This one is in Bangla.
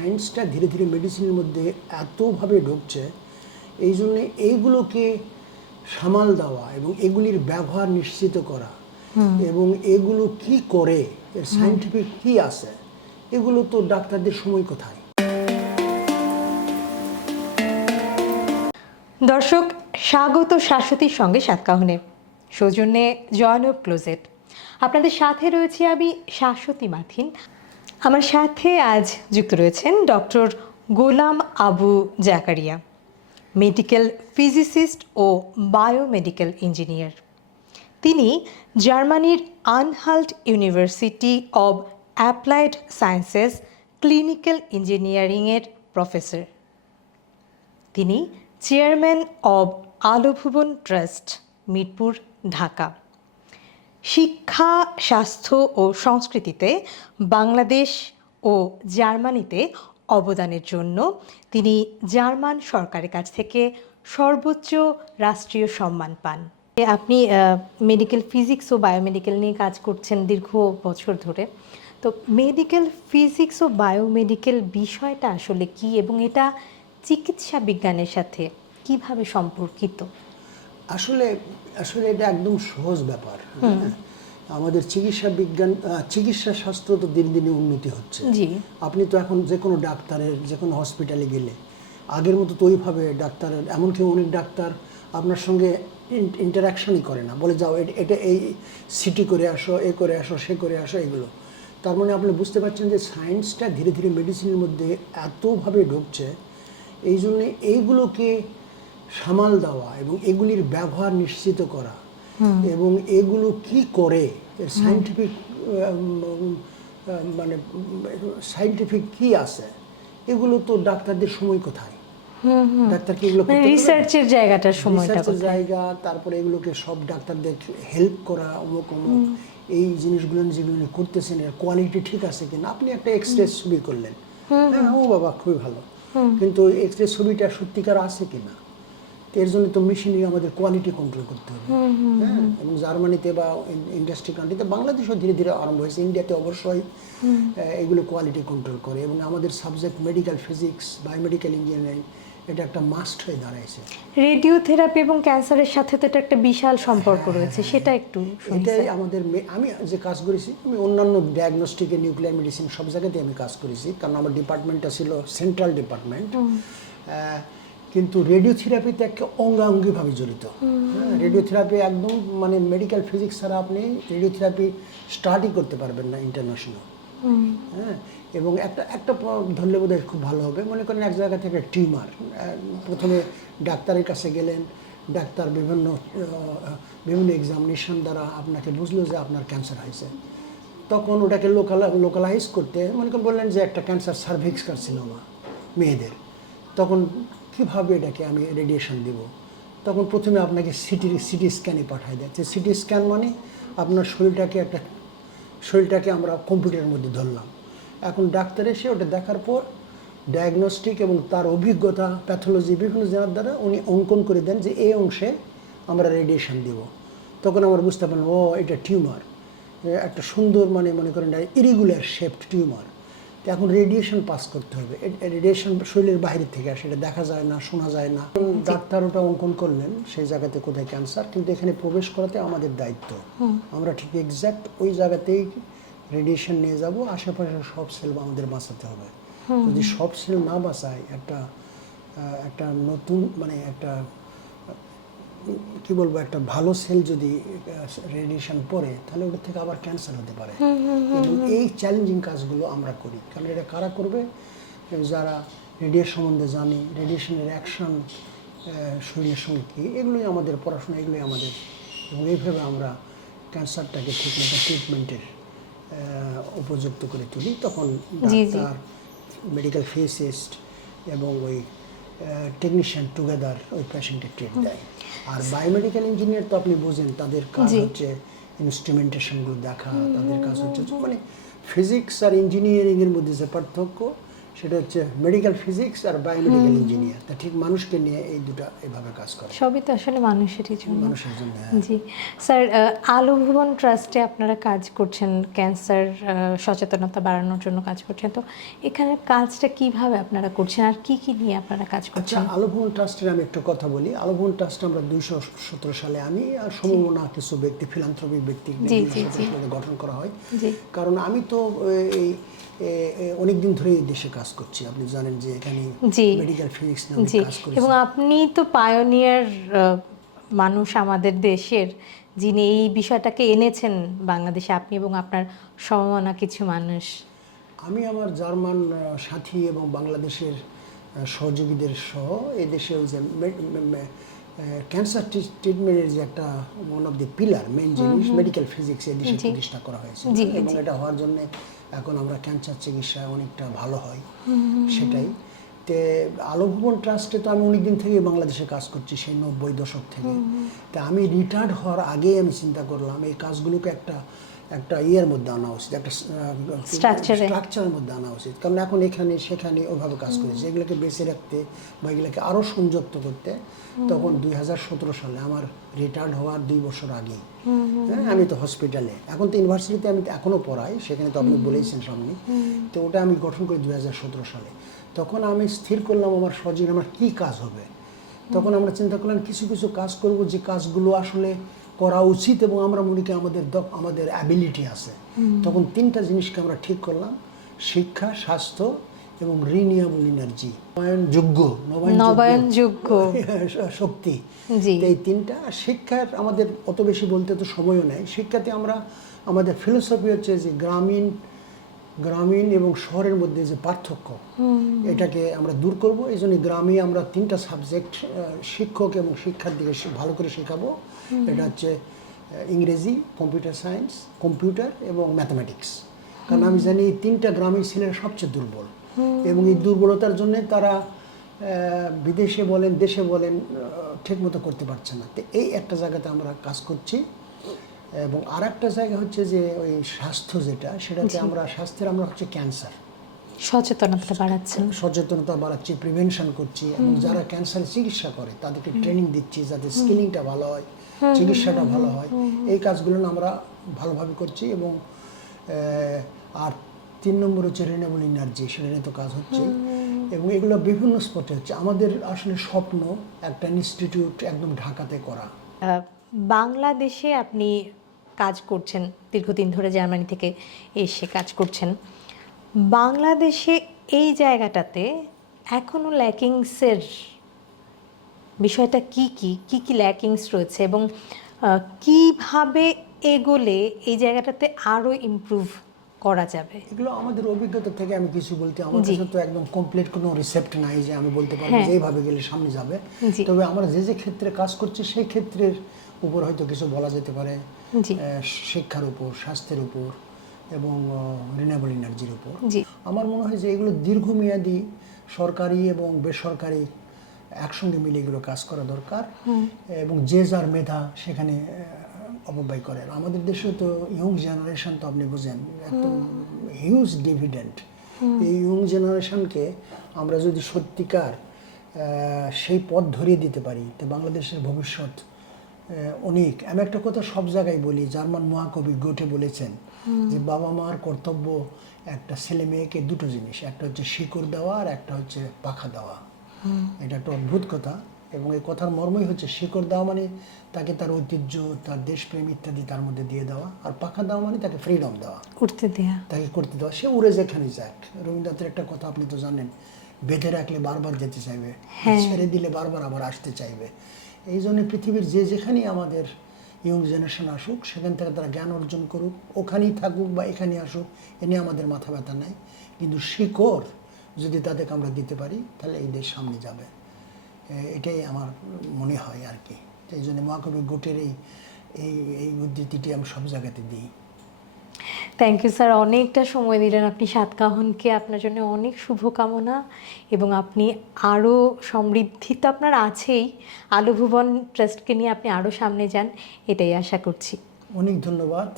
সায়েন্সটা ধীরে ধীরে মেডিসিনের মধ্যে এতভাবে ঢুকছে, এই জন্যে এইগুলোকে সামাল দেওয়া এবং এগুলির ব্যবহার নিশ্চিত করা এবং এগুলো কি করে, এর সায়েন্টিফিক কি আছে, এগুলো তো ডাক্তারদের সময় কোথায়। দর্শক, স্বাগত শাশ্বতীর সঙ্গে সাতকাহনে, সৌজন্যে জয়নব ক্লোজেট। আপনাদের সাথে রয়েছি আমি শাশ্বতী মাথিন। আমার সাথে আজ যুক্ত রয়েছেন doctor Golam Abu Zakaria, medical physicist ও বায়োমেডিক্যাল ইঞ্জিনিয়ার। তিনি জার্মানির Anhalt University of Applied Sciences clinical ইঞ্জিনিয়ারিংয়ের প্রফেসর। তিনি chairman of Alo Bhuban trust, Mirpur, Dhaka. শিক্ষা, স্বাস্থ্য ও সংস্কৃতিতে বাংলাদেশ ও জার্মানিতে অবদানের জন্য তিনি জার্মান সরকারের কাছ থেকে সর্বোচ্চ রাষ্ট্রীয় সম্মান পান। আপনি মেডিকেল ফিজিক্স ও বায়োমেডিক্যাল নিয়ে কাজ করছেন দীর্ঘ বছর ধরে। তো মেডিকেল ফিজিক্স ও বায়োমেডিক্যাল বিষয়টা আসলে কি এবং এটা চিকিৎসা বিজ্ঞানের সাথে কিভাবে সম্পর্কিত? আসলে এটা একদম সহজ ব্যাপার। আমাদের চিকিৎসা বিজ্ঞান, চিকিৎসা শাস্ত্র তো দিন দিনে উন্নতি হচ্ছে। জি, আপনি তো এখন যে কোনো ডাক্তারের, যে কোনো হসপিটালে গেলে আগের মতো তো ওইভাবে ডাক্তারের, এমনকি অনেক ডাক্তার আপনার সঙ্গে ইন্টারাকশনই করে না, বলে যাও এটা এই সিটি করে আসো, এ করে আসো, সে করে আসো, এগুলো। তার মানে আপনি বুঝতে পারছেন যে সায়েন্সটা ধীরে ধীরে মেডিসিনের মধ্যে এতভাবে ঢুকছে, এই জন্যে এইগুলোকে সামাল দেওয়া এবং এগুলির ব্যবহার নিশ্চিত করা এবং এগুলো কি করে, এর সায়েন্টিফিক মানে সায়েন্টিফিক কি আছে, এগুলো তো ডাক্তারদের সময় কোথায়। ডাক্তার কি এগুলো রিসার্চের জায়গাটার সময়টা রিসার্চের জায়গা, তারপরে এগুলোকে সব ডাক্তারদের হেল্প করা, অমুক অমুক এই জিনিসগুলো যেগুলো করতেছেন এর কোয়ালিটি ঠিক আছে কিনা। আপনি একটা এক্সরে ছবি করলেন, হ্যাঁ ও বাবা খুবই ভালো, কিন্তু এক্সরে ছবিটা সত্যিকার আছে কিনা, এর জন্য তো মেশিনই আমাদের কোয়ালিটি কন্ট্রোল করতে হবে। হ্যাঁ, এবং জার্মানিতে বা ইন্ডাস্ট্রি কান্ট্রিতে, বাংলাদেশও ধীরে ধীরে আরম্ভ হয়েছে, ইন্ডিয়াতে অবশ্যই এগুলো কোয়ালিটি কন্ট্রোল করে। এবং আমাদের subject medical physics, biomedical engineering, এটা একটা মাস্ট হয়ে দাঁড়াইছে। রেডিওথেরাপি এবং ক্যান্সারের সাথে তো এটা একটা বিশাল সম্পর্ক রয়েছে, সেটা একটু এটাই আমাদের আমি যে কাজ করেছি, আমি অন্যান্য ডায়াগনস্টিকে, নিউক্লিয়ার মেডিসিন সব জায়গাতে আমি কাজ করেছি, কারণ আমার ডিপার্টমেন্টটা ছিল সেন্ট্রাল ডিপার্টমেন্ট। কিন্তু রেডিওথেরাপিতে একটা অঙ্গাঙ্গিভাবে জড়িত। রেডিওথেরাপি একদম মানে মেডিকেল ফিজিক্স ছাড়া আপনি রেডিওথেরাপি স্টার্টই করতে পারবেন না ইন্টারন্যাশনাল। হ্যাঁ, এবং একটা ধরলে বোধহয় খুব ভালো হবে। মনে করেন এক জায়গা থেকে টিউমার, প্রথমে ডাক্তারের কাছে গেলেন, ডাক্তার বিভিন্ন এক্সামিনেশন দ্বারা আপনাকে বুঝলো যে আপনার ক্যান্সার হয়েছে। তখন ওটাকে লোকালাইজ করতে মনে করেন বললেন যে একটা ক্যান্সার সার্ভিক্স কার্সিনোমা মেয়েদের, তখন কীভাবে এটাকে আমি রেডিয়েশন দিব। তখন প্রথমে আপনাকে সিটি স্ক্যানে পাঠায় দেয়। যে সিটি স্ক্যান মানে আপনার শরীরটাকে আমরা কম্পিউটারের মধ্যে ধরলাম। এখন ডাক্তার এসে ওটা দেখার পর ডায়াগনস্টিক এবং তার অভিজ্ঞতা, প্যাথোলজি বিভিন্ন জানার দ্বারা উনি অঙ্কন করে দেন যে এই অংশে আমরা রেডিয়েশন দিব। তখন আমরা বুঝতে পারলাম ও এটা টিউমার, একটা সুন্দর মনে করেন ইরেগুলার শেপড টিউমার। তো এখন রেডিয়েশন পাস করতে হবে। রেডিয়েশন শরীরের বাইরে থেকে আসে, এটা দেখা যায় না, শোনা যায় না। ডাক্তার ওটা অঙ্কন করলেন সেই জায়গাতে কোথায় ক্যান্সার, কিন্তু এখানে প্রবেশ করাতে আমাদের দায়িত্ব। আমরা ঠিক এক্স্যাক্ট ওই জায়গাতেই রেডিয়েশন নিয়ে যাব, আশেপাশে সব সেল আমাদের বাঁচাতে হবে। যদি সব সেল না বাঁচায়, একটা নতুন একটা কি বলবো, একটা ভালো সেল যদি রেডিয়েশন পড়ে, তাহলে ওটা থেকে আবার ক্যান্সার হতে পারে। এবং এই চ্যালেঞ্জিং কাজগুলো আমরা করি। কারণ এটা কারা করবে? যারা রেডিয়েশন সম্বন্ধে জানে, রেডিয়েশনের অ্যাকশন শরীরের সঙ্গে কী, এগুলোই আমাদের পড়াশোনা, এগুলোই আমাদের। এবং এইভাবে আমরা ক্যান্সারটাকে ঠিকমতো ট্রিটমেন্টের উপযুক্ত করে তুলি। তখন ডাক্তার, মেডিকেল ফিজিসিস্ট এবং ওই টেকনিশিয়ান টুগেদার ওই পেশেন্টকে ট্রিট দেয়। আর বায়োমেডিক্যাল ইঞ্জিনিয়ার তো আপনি বোঝেন, তাদের কাজ হচ্ছে ইনস্ট্রুমেন্টেশনগুলো দেখা, তাদের কাজ হচ্ছে ফিজিক্স আর ইঞ্জিনিয়ারিংয়ের মধ্যে যে পার্থক্য সেটা হচ্ছে মেডিকেল ফিজিক্স আর বায়োমেডিক্যাল ইঞ্জিনিয়ার। তা ঠিক মানুষকে নিয়ে এই দুটো এভাবে কাজ করে, সবই তো আসলে মানুষেরই জন্য। মানুষের জন্য। জি স্যার, আলো ভুবন ট্রাস্টে আপনারা কাজ করছেন, ক্যান্সার সচেতনতা বাড়ানোর জন্য কাজ করছেন, তো এখানে কাজটা কিভাবে আপনারা করছেন আর কি কি নিয়ে আপনারা কাজ আচ্ছা, করছেন? আলো ভুবন ট্রাস্টের আমি একটু কথা বলি। আলো ভুবন ট্রাস্ট আমরা 217 সালে আমি আর সমমনা কিছু ব্যক্তি, ফিলান্থ্রপিক ব্যক্তি জি, 217 সালে গঠন করা হয়। জি কারণ আমি তো এই অনেক দিন ধরে এই দেশে কাজ করছি, আপনি জানেন যে এখানে জি মেডিকেল ফিজিক্স নিয়ে জি, কাজ করি। এবং আপনি তো পায়োনিয়ার মানুষ আমাদের দেশের, যিনি এই বিষয়টাকে এনেছেন বাংলাদেশে, আপনি এবং আপনার সমমনা কিছু মানুষ। আমি আমার জার্মান সাথী এবং বাংলাদেশের সহযোগীদের সহ এই দেশে ওই যে ক্যান্সার ট্রিটমেন্টের যে একটা one of the pillar, main জিনিস মেডিকেল ফিজিক্স এই দেশে প্রতিষ্ঠা করা হয়েছে। এবং এটা হওয়ার জন্য এখন আমরা ক্যান্সার চিকিৎসায় অনেকটা ভালো হয়, সেটাই। তে আলো ভুবন ট্রাস্টে তো আমি অনেক দিন থেকেই বাংলাদেশে কাজ করছি, সেই 90 দশক থেকে। তা আমি রিটায়ার্ড হওয়ার আগেই আমি চিন্তা করলাম এই কাজগুলোকে একটা ইয়ের মধ্যে আনা উচিত, একটা স্ট্রাকচারের মধ্যে আনা উচিত। কারণ এখন এখানে সেখানে ওভাবে কাজ করেছি, এগুলোকে বেঁচে রাখতে বা এগুলোকে আরও সংযুক্ত করতে। তখন 2017 সালে আমার রিটায়ার্ড হওয়ার 2 বছর আগেই, হ্যাঁ, আমি তো হসপিটালে, এখন তো ইউনিভার্সিটিতে আমি এখনও পড়াই, সেখানে তো আপনি বলেইছেন সামনে। তো ওটা আমি গঠন করি 2017 সালে। তখন আমি স্থির করলাম আমার সহযোগী আমার কী কাজ হবে। তখন আমরা চিন্তা করলাম কিছু কিছু কাজ করব যে কাজগুলো আসলে করা উচিত এবং আমরা মনে করি আমাদের অ্যাবিলিটি আছে। তখন 3টা জিনিসকে আমরা ঠিক করলাম: শিক্ষা, স্বাস্থ্য এবং রিনিউয়েবল এনার্জি, নবায়নযোগ্য শক্তি। জি, এই 3টা। শিক্ষার আমাদের অত বেশি বলতে তো সময়ও নেই। শিক্ষাতে আমরা আমাদের ফিলোসফি হচ্ছে যে গ্রামীণ এবং শহরের মধ্যে যে পার্থক্য, এটাকে আমরা দূর করব। এই জন্য গ্রামে আমরা 3টা সাবজেক্ট শিক্ষক এবং শিক্ষার দিকে ভালো করে শেখাবো। এটা হচ্ছে ইংরেজি, কম্পিউটার সায়েন্স, কম্পিউটার এবং ম্যাথামেটিক্স। কারণ আমি জানি এই 3টা গ্রামের ছেলেরা সবচেয়ে দুর্বল, এবং এই দুর্বলতার জন্য তারা বিদেশে বলেন দেশে বলেন ঠিকমতো করতে পারছে না। তো এই একটা জায়গাতে আমরা কাজ করছি। এবং আর একটা জায়গা হচ্ছে যে ওই স্বাস্থ্য যেটা, সেটাতে আমরা স্বাস্থ্যের আমরা হচ্ছে ক্যান্সার সচেতনতা বাড়াচ্ছি, প্রিভেনশন করছি। এবং যারা ক্যান্সার চিকিৎসা করে তাদেরকে ট্রেনিং দিচ্ছি যাতে স্কিলিংটা ভালো হয়, চিকিৎসাটা ভালো হয়। এই কাজগুলো আমরা ভালোভাবে করছি। এবং আর 3 নম্বর হচ্ছে রিনিউয়েবল এনার্জি, সেটা নিয়ে তো কাজ হচ্ছে। এবং এগুলো বিভিন্ন স্পটে হচ্ছে। আমাদের আসলে স্বপ্ন একটা ইনস্টিটিউট একদম ঢাকাতে করা। বাংলাদেশে আপনি কাজ করছেন, দীর্ঘদিন ধরে জার্মানি থেকে এসে কাজ করছেন। বাংলাদেশে এই জায়গাটাতে এখনও ল্যাকিংসের বিষয়টা কি কি ল্যাকিংস রয়েছে, এবং কিভাবে এগোলে এই জায়গাটাতে আরও ইমপ্রুভ করা যাবে? এগুলো আমাদের অভিজ্ঞতা থেকে আমি কিছু বলতে, আমার কাছে তো একদম কমপ্লিট কোনো রিসেপ্ট নাই যে আমি বলতে পারবো যে এইভাবে গেলে সামনে যাবে। তবে আমরা যে ক্ষেত্রে কাজ করছি সেই ক্ষেত্রের উপর হয়তো কিছু বলা যেতে পারে, শিক্ষার উপর, স্বাস্থ্যের উপর এবং রিনিউয়েবল এনার্জির উপর। আমার মনে হয় যে এগুলো দীর্ঘমেয়াদী সরকারি এবং বেসরকারি একসঙ্গে মিলে এগুলো কাজ করা দরকার। এবং যে যার মেধা সেখানে অপব্যয় করে। আমাদের দেশে তো ইয়ং জেনারেশন তো আপনি বুঝেন একদম হিউজ ডিভিডেন্ট। এই ইয়ং জেনারেশনকে আমরা যদি সত্যিকার সেই পথ ধরিয়ে দিতে পারি তো বাংলাদেশের ভবিষ্যৎ অনেক। আমি একটা কথা সব জায়গায় বলি, জার্মান মহাকবি গোটে বলেছেন যে বাবা মার কর্তব্য একটা ছেলে মেয়েকে 2টো জিনিস, একটা হচ্ছে শিকড় দেওয়া আর একটা হচ্ছে পাখা দেওয়া। এটা একটা অদ্ভুত কথা, এবং এই কথার মর্মই হচ্ছে শিকড় দেওয়া মানে তাকে তার ঐতিহ্য, তার দেশপ্রেম ইত্যাদি তার মধ্যে দিয়ে দেওয়া, আর পাখা দেওয়া মানে তাকে ফ্রিডম দেওয়া, তাকে করতে দেওয়া, সে উড়ে যেখানে যাক। রবীন্দ্রনাথের একটা কথা আপনি তো জানেন, বেঁধে রাখলে বারবার যেতে চাইবে, ছেড়ে দিলে বারবার আবার আসতে চাইবে। এই জন্য পৃথিবীর যেখানেই আমাদের ইয়ং জেনারেশন আসুক, সেখান থেকে তারা জ্ঞান অর্জন করুক, ওখানেই থাকুক বা এখানে আসুক, এ নিয়ে আমাদের মাথা ব্যথা নাই। কিন্তু শিকড় যদি তাদেরকে আমরা দিতে পারি তাহলে এই দেশ সামনে যাবে, এটাই আমার মনে হয় আর কি। এই জন্য মহাকবি গোটের এই উদ্ধৃতিটি আমি সব জায়গাতে দিই। থ্যাংক ইউ স্যার, অনেকটা সময় দিলেন আপনি সাতকাহনকে। আপনার জন্য অনেক শুভকামনা, এবং আপনি আরও সমৃদ্ধি তো আপনার আছেই, আলো ভুবন ট্রাস্টকে নিয়ে আপনি আরও সামনে যান, এটাই আশা করছি। অনেক ধন্যবাদ।